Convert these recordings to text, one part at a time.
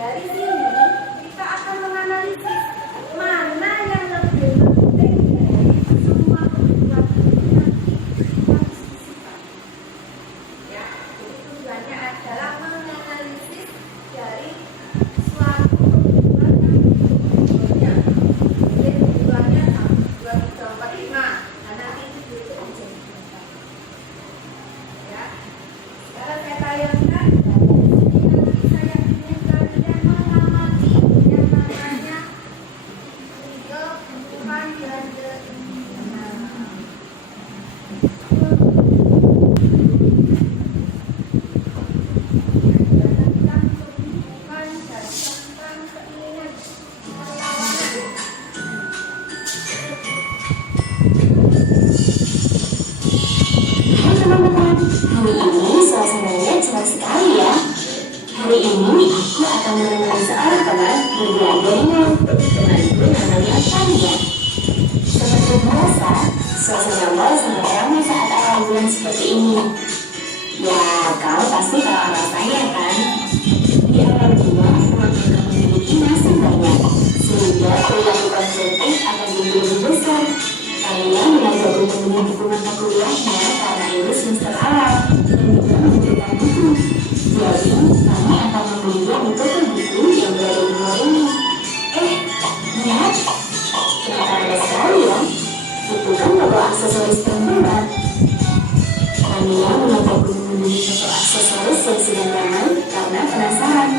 dari sini kita akan menganalisis mana yang lebih penting dari semua kebutuhan nanti harus disisipkan. Ya, jadi tujuannya adalah menganalisis dari suatu kebutuhan yang jadi kebutuhannya 1, 2, 3, 4, 5. Nah, nanti itu aja. Ya, sekarang saya tayangkan. Hari ini suasananya cerah sekali ya. Hari ini aku akan menemani seorang teman berbelanja ringan. Temanku namanya Tania. Seperti biasa, suasana mal sangat ramai saat awal bulan seperti ini. Ya, kau pasti tahu alasannya kan? Di awal bulan, uang yang kamu miliki masih banyak, sehingga perilaku konsumtif akan jadi lebih besar. Tania belajar untuk membeli buku mata kuliahnya karena ini semester awal dan juga membutuhkan buku. Jadi, kami akan membelinya di toko buku yang berada di mall ini. Lihat, ternyata ada sekali ya. Itu kan toko aksesoris termurah. Tania mengajakku membeli toko aksesoris yang sedang ramai karena penasaran.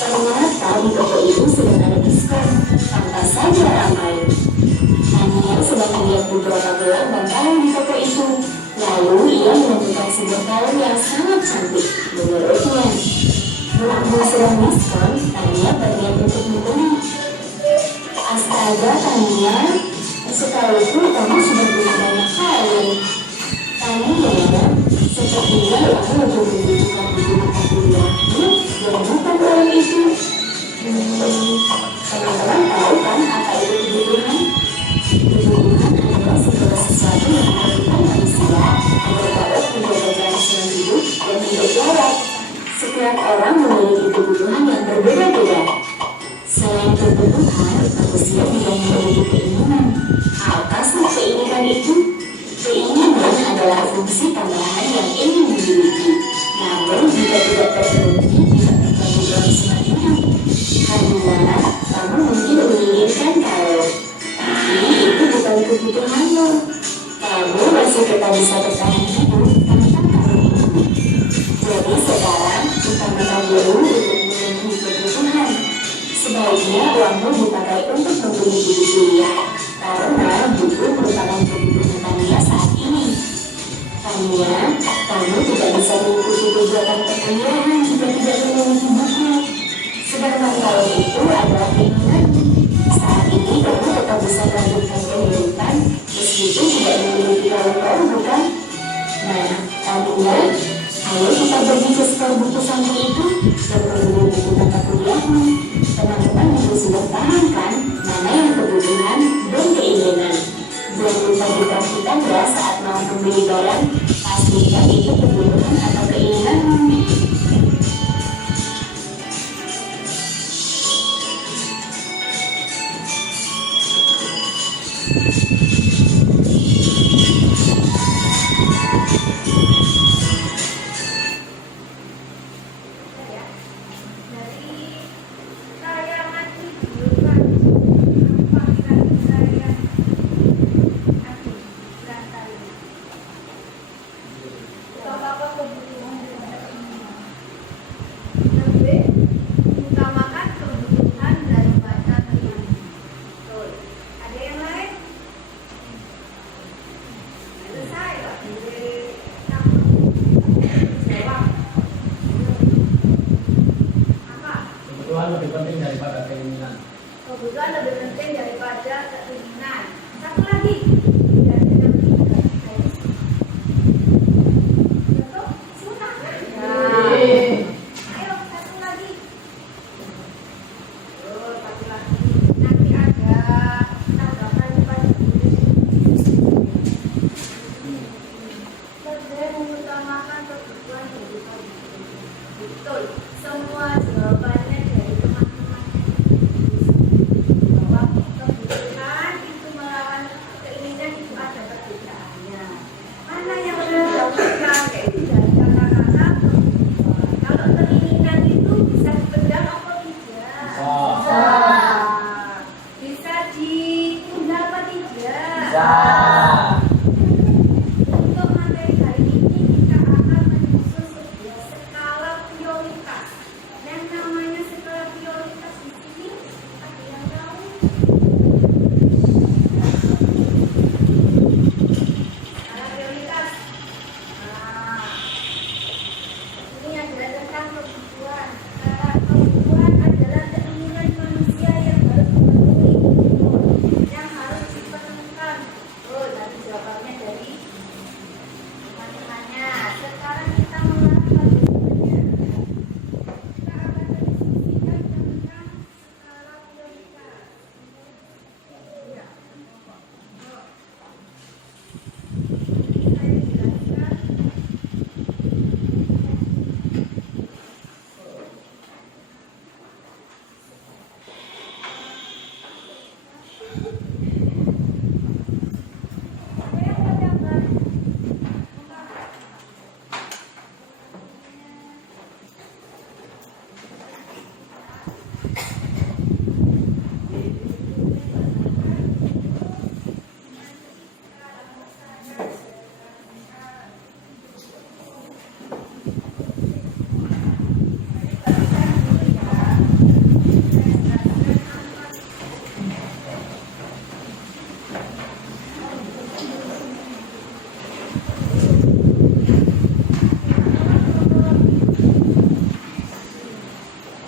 Ternyata di toko itu sedang ada diskon. Pantas saja ramai. Tania sedang melihat beberapa gelang dan kalung di toko itu. Lalu ia menemukan sebuah kalung yang sangat cantik. Menurutnya, berhubung sedang diskon, Tania berniat untuk membeli. Astaga Tania, sekaliku kamu sudah beli banyak kalung. Tania, sepertinya kamu lebih membutuhkan buku mata kuliahmu dan bukan kalung itu. Teman-teman tahu kan apa itu kebutuhan? Kebutuhan adalah segala sesuatu yang diperlukan manusia agar dapat menjaga kelangsungan hidup dan hidup layak. Setiap orang memiliki kebutuhan yang berbeda-beda. Selain kebutuhan, manusia juga memiliki keinginan. Apa sih keinginan itu? Keinginan adalah fungsi tambahan yang ingin dimiliki. Namun jika tidak terpenuhi, tidak terpenuhi dalam semuanya. Karena kamu mungkin menginginkan kalung, tapi itu bukan kebutuhanmu. Kamu masih tetap bisa bertahan hidup tanpa kalung itu. Jadi sekarang utamakan dulu untuk memenuhi kebutuhan. Sebaiknya uangmu dipakai untuk membeli buku kuliah, karena buku merupakan kebutuhan Tania saat ini. Tania, kamu tidak bisa mengikuti kegiatan perkuliahan jika tidak memiliki buku. Sedangkan kalung itu adalah keinginan. Saat ini kamu tetap bisa melanjutkan kehidupan meskipun tidak memiliki kalung, bukan? Nah, Tania, ayo kita pergi ke store buku samping itu dan membeli buku mata kuliahmu. Teman-teman juga sudah paham kan mana yang kebutuhan dan keinginan. Jangan lupa diperhatikan ya saat mau membeli barang, pastikan itu kebutuhan atau keinginanmu. Lebih penting daripada keinginan. Kebutuhan lebih penting daripada keinginan. Satu lagi. Ayo satu lagi. Satu lagi. Nanti ada tambahkan pada lebih mengutamakan kebutuhan kehidupan. Betul. Semua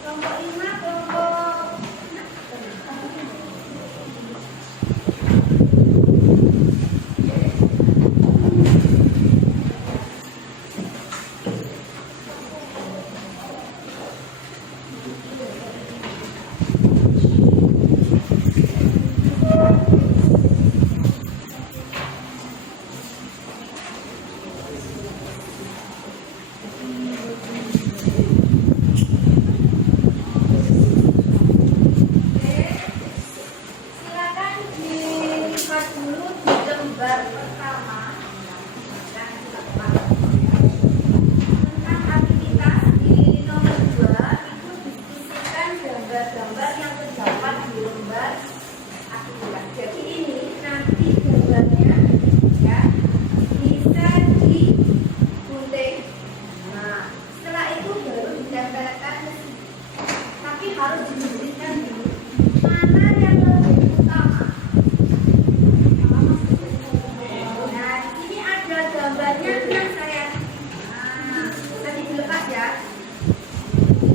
Kelompok 5, kelompok silakan dilihat dulu di lembar pertama tentang aktivitas di nomor 2 itu diskusikan gambar-gambar yang terdapat di lembar aktivitas. Jadi ini nanti gambarnya ya bisa digunting. Nah, setelah itu baru ditempelkan ke sini. Tapi harus diberikan dulu mana yang lebih utama. Nah, di sini ada gambarnya yang saya. Nah, tadi dilepas ya.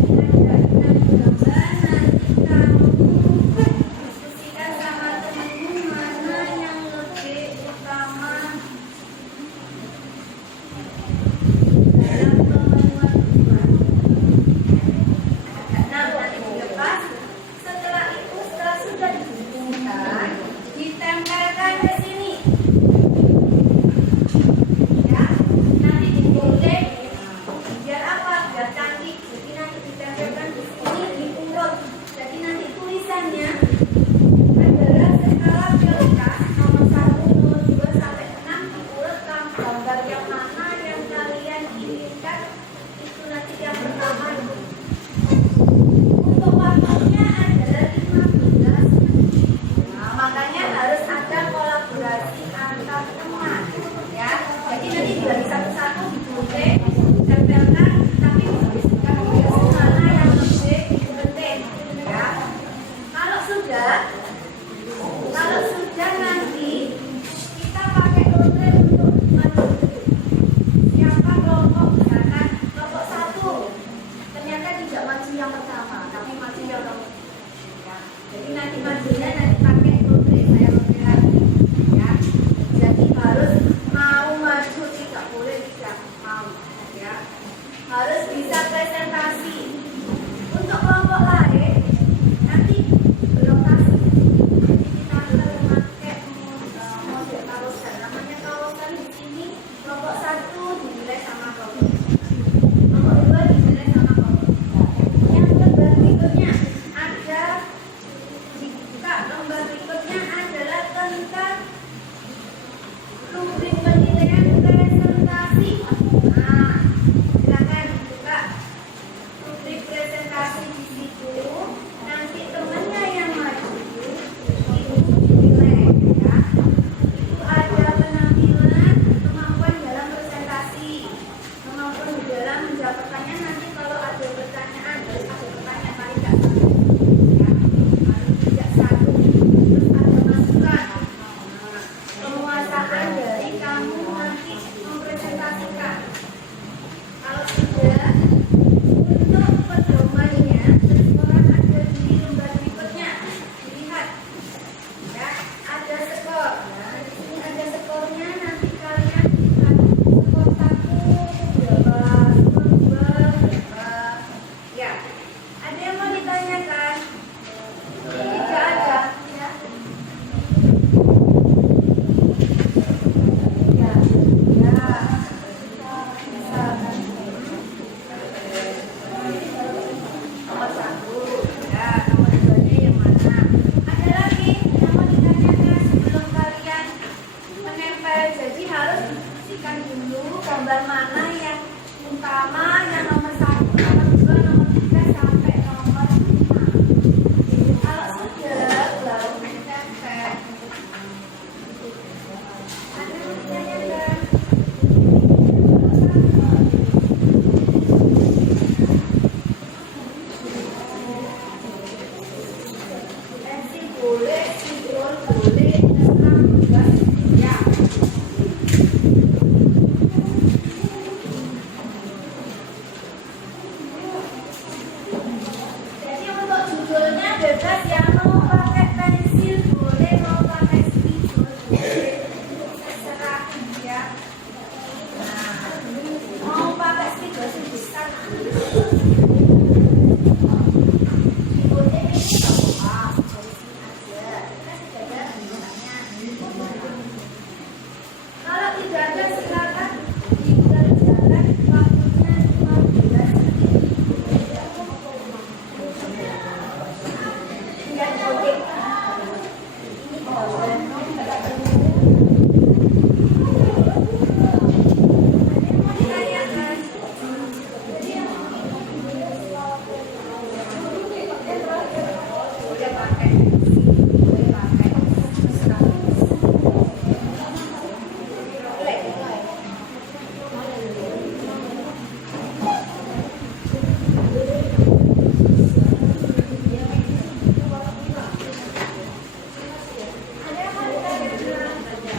Ada 6 gambar, nanti kamu diskusikan sama temanmu mana yang lebih utama dalam pemenuhan kebutuhan. Nah, nanti dilepas. Setelah itu, setelah sudah digulingkan, ditempelkan ke sini. Ya, nanti digunting. Biar apa? Biar cantik. Jadi nanti ditempelkan di sini, diurut. Jadi nanti tulisannya adalah skala prioritas nomor 1, nomor 2 sampai 6 diurut gambar yang mana yang kalian inginkan. Itu nanti yang pertama. Untuk waktunya adalah 15 menit. Nah, makanya harus ada kolaborasi antar teman, ya. Jadi nanti dari satu-satu digunting, ditempelkan, tapi diberikan mana yang lebih penting, ya. Kalau sudah nanti kita pakai lotre untuk maju. Siapa kelompok misalkan kelompok 1 ternyata tidak maju yang pertama, tapi maju yang nomor 3. Jadi nanti majunya nanti pakai lotre, saya lotre lagi, ya. Jadi harus mau maju, tidak boleh tidak mau, ya. Harus bisa presentasi. Untuk kelompok lain nanti berotasi. Jadi kita akan memakai model kawasan. Namanya kawasan di sini kelompok 1 dinilai sama kelompok 2, kelompok 2 dinilai sama kelompok 3. Yang lembar berikutnya ada dibuka. Lembar berikutnya adalah tentang rubrik penilaian presentasi. Nah, silakan dibuka rubrik presentasi di situ. Nanti temannya yang maju itu dinilai, ya. Itu ada penampilan, kemampuan dalam presentasi, kemampuan di dalam menjawab pertanyaan. Nanti kalau ada pertanyaan, harus ada pertanyaan paling tidak satu, ya. Paling tidak satu. Terus ada masukan. Nah, penguasaan dari kamu nanti mempresentasikan. Kalau sudah, untuk pedomannya tersekolah ada di lembar berikutnya. Dilihat, ya, ada skor. Nah, di sini ada skornya. Nanti kalian lihat skor 1 berapa, skor 2 berapa. Ya, ada yang mau ditanya? boleh, sinkron boleh, tenang juga ya. Jadi untuk judulnya bebas ya, mau pakai pensil boleh, mau pakai spidol boleh, terserah ya. Nah, mau pakai spidol sih bisa. Keyboardnya ini nggak apa-apa, dari sini aja. Kita sudah ada gunanya. Kalau tidak ada silakan dikerjakan waktunya 15 menit. Ya, oke. Ini boleh pakai, boleh pakai. Terserah. Boleh, boleh. Ada yang mau ditanya?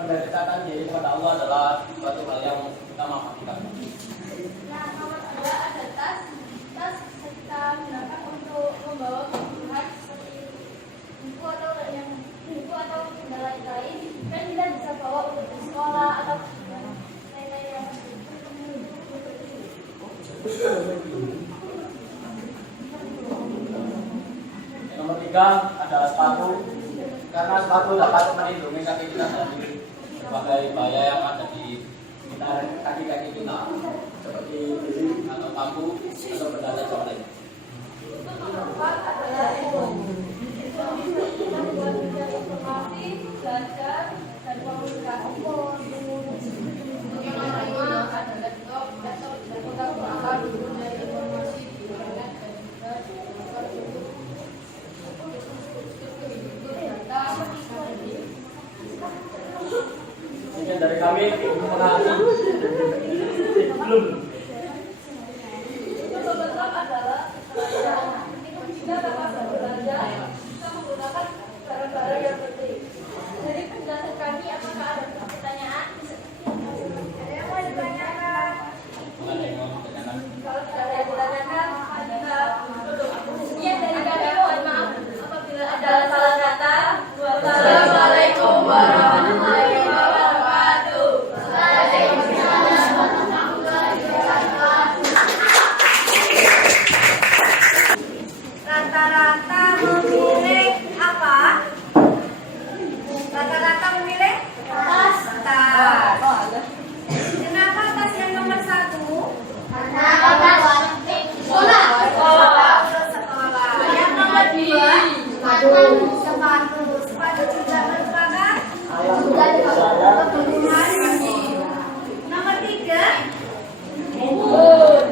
Pendekatan diri kepada Allah adalah suatu hal yang utama bagi kami. Nah, nomor 2 ada tas. Tas kita gunakan untuk membawa kebutuhan seperti buku atau kendala lain. Dan kita bisa bawa untuk di sekolah atau lain-lain yang Nomor 3 adalah sepatu. Karena sepatu dapat melindungi kaki kita dari berbagai bahaya yang ada di sekitar kaki-kaki kita, seperti besi atau paku atau benda tajam lain. Nomor 4 adalah handphone. Handphone kita buat mencari informasi, belajar, dan komunikasi. Yang kelima ada laptop dan kita gunakan untuk mencari informasi di internet dan juga di Sekian dari kami, mengenai belum. Contoh bentuk adalah kita dapat berbelanja, kita menggunakan barang-barang yang penting. Dari penjelasan kami, apakah ada pertanyaan? Ada yang mau ditanyakan? Kalau tidak ada yang ditanyakan, kita tutup. Sekian dari kami, mohon maaf apabila ada salah kata. Wassalamualaikum warahmatullahi wabarakatuh. Rata-rata memilih apa? Rata-rata memilih tas. Kenapa tas yang nomor 1? Sekolah. Yang nomor 2? Sepatu. Sepatu juga merupakan kebutuhan. Nomor 3? Handphone.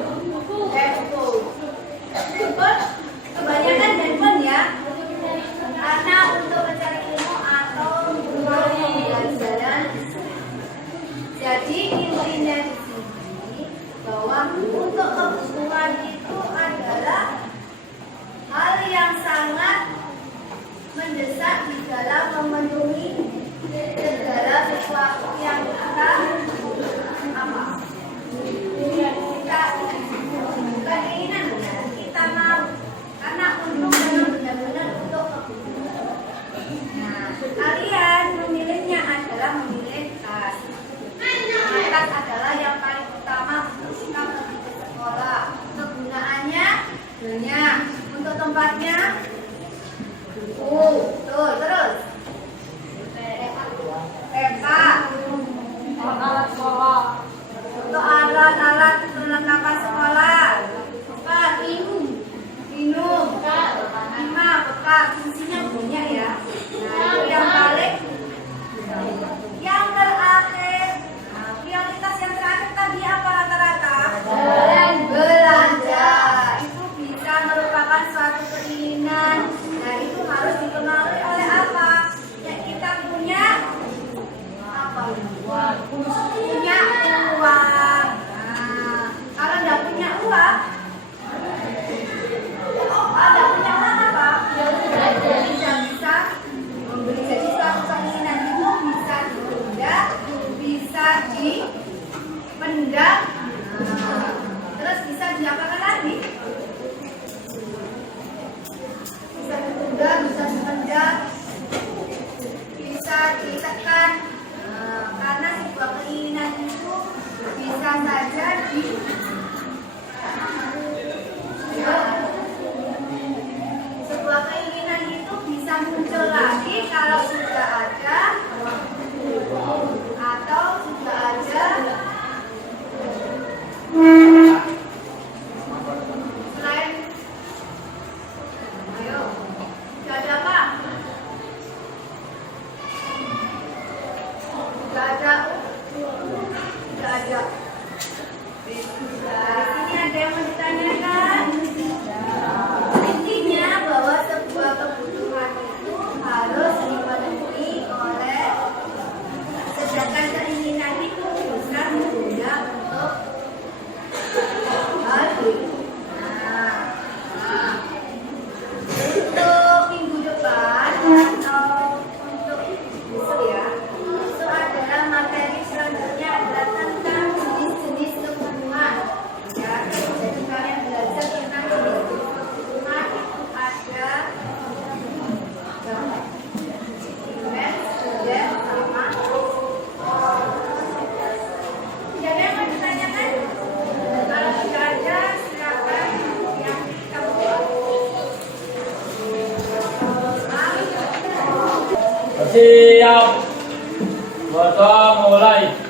Kebanyakan handphone ya, karena untuk mencari ilmu atau jalan-jalan. Jadi intinya di sini bahwa untuk kebutuhan itu adalah hal yang sangat mendesak di dalam memenuhi segala sesuatu yang kita keinginan kita mau, karena untuk benar-benar untuk kebutuhan. Nah, kalian memilihnya adalah memilih tas. Tas adalah yang paling utama untuk kita pergi ke sekolah. Kegunaannya banyak. Untuk tempatnya, betul. Terus, peta, alat sekolah. Untuk alat-alat perlengkapan sekolah, minum, 5 bekal, fungsinya banyak ya. Nah, itu yang paling. Yang terakhir, prioritas yang terakhir tadi apa rata-rata? Belanja. Itu bisa merupakan suatu keinginan. Nah, itu harus dipengaruhi oleh apa? Yang kita punya apa? Punya uang. Nah, kalau nggak punya uang, apa? Tidak bisa membeli. Jadi suatu keinginan itu bisa ditunda, bisa dipendam, terus bisa diapakan lagi? Bisa ditunda, bisa dipendam, bisa ditekan. Karena sebuah keinginan itu bisa saja sebuah keinginan itu bisa muncul lagi kalau sudah ada atau sudah ada selain sudah ada apa? Sudah ada. Dari sini ada yang mau ditanyakan? Intinya bahwa sebuah kebutuhan itu harus dipenuhi oleh, sedangkan keinginan itu bisa digunakan untuk hal itu. Untuk minggu depan atau untuk besok ya, itu ada siap. Foto mulai.